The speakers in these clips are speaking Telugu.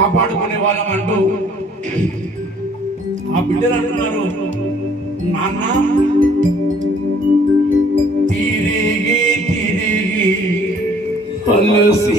కాపాడుకునే వాళ్ళం అంటూ ఆ బిడ్డలు అంటున్నారు నాన్న తిరిగి తిరిగి కలిసి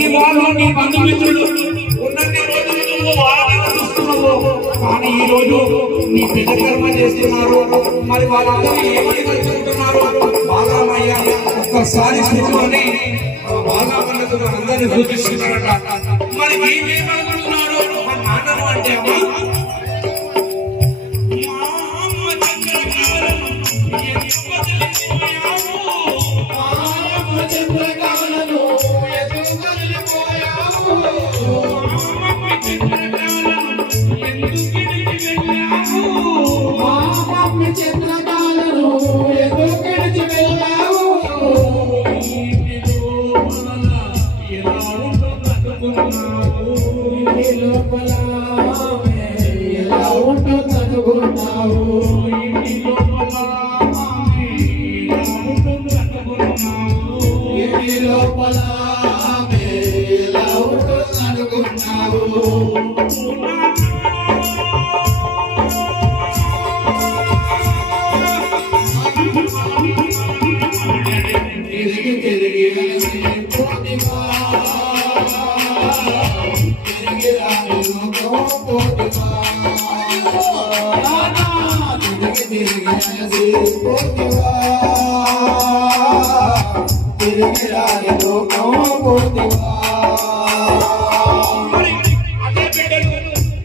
నీ వాళ్ళు నీ బంధుమిత్రులు ఉన్నన్ని రోజులు నువ్వు కానీ ఈ రోజు నీ పెద్ద కర్మ చేస్తున్నారు. మరి వాళ్ళందరూ ఏమని కలుసుకుంటున్నారు బాధామయ్య ఒక్కసారి స్థితిలోనే బాధామన్నతులు అందరినీ సూచిస్తున్నారట. మరి మేమేమనుకున్నాం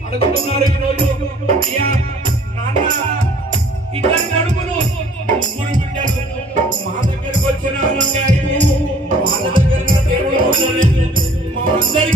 అడుగుతున్నారు ఈరోజు అయ్యా నాన్న ఇద్దరు నడుపులు ముగ్గురు బిడ్డలు మా దగ్గరకు వచ్చిన వాళ్ళ దగ్గర దేవుడు మా అందరికి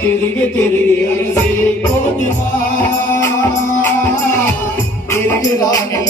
తిరిగి తిరిగి అలసి కోదిమా తిరిగి రాని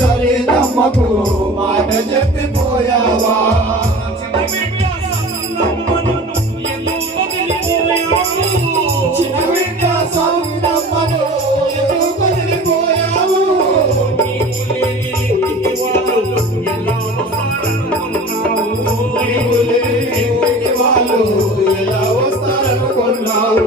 సరితమ్మకు మాట చెప్పిపోయావా వాళ్ళు ఎలా వస్తారనుకున్నావు?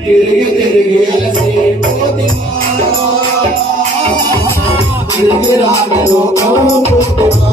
తిరిగి తిరిగి అలసిపోతివా తిరిగి రాని లోకము పోతివా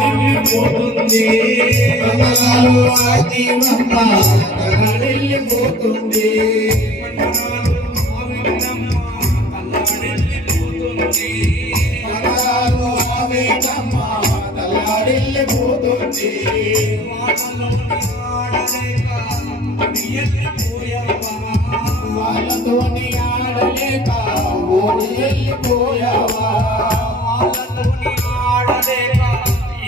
వెళ్ళిపోతుంది వెళ్ళిపోతుంది వెళ్ళిపోతుంది వాళ్ళతో ఆడలేక ఓడి వెళ్ళిపోయావా?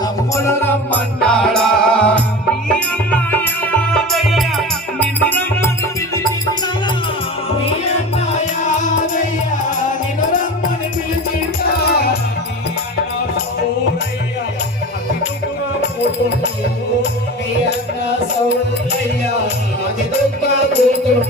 తమ్ముడు రమ్మన్నాడా సౌరయ్య అది దొంగ కూతురు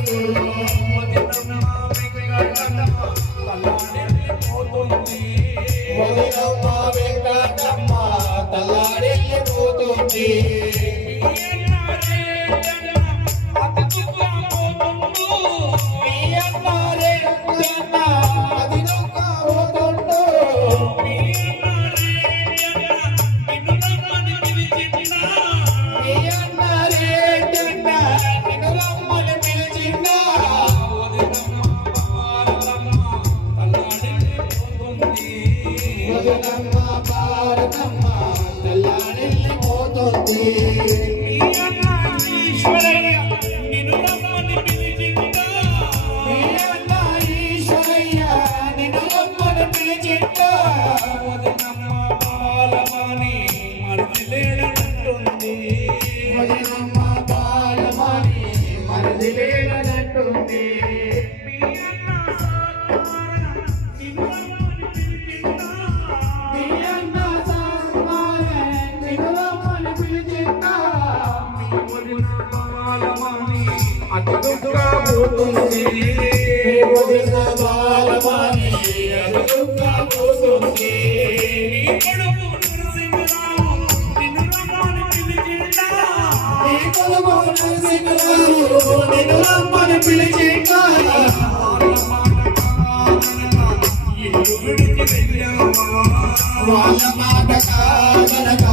వాళ్ళ మాట కాదనక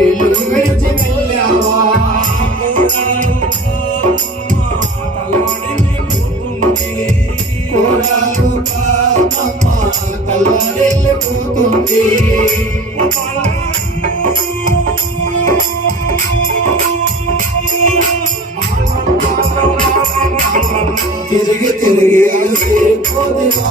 ఇల్లు వెళ్ళావా తల్లారెళ్ళు పూతుంది తిరిగి తిరిగి అలసిపోదివా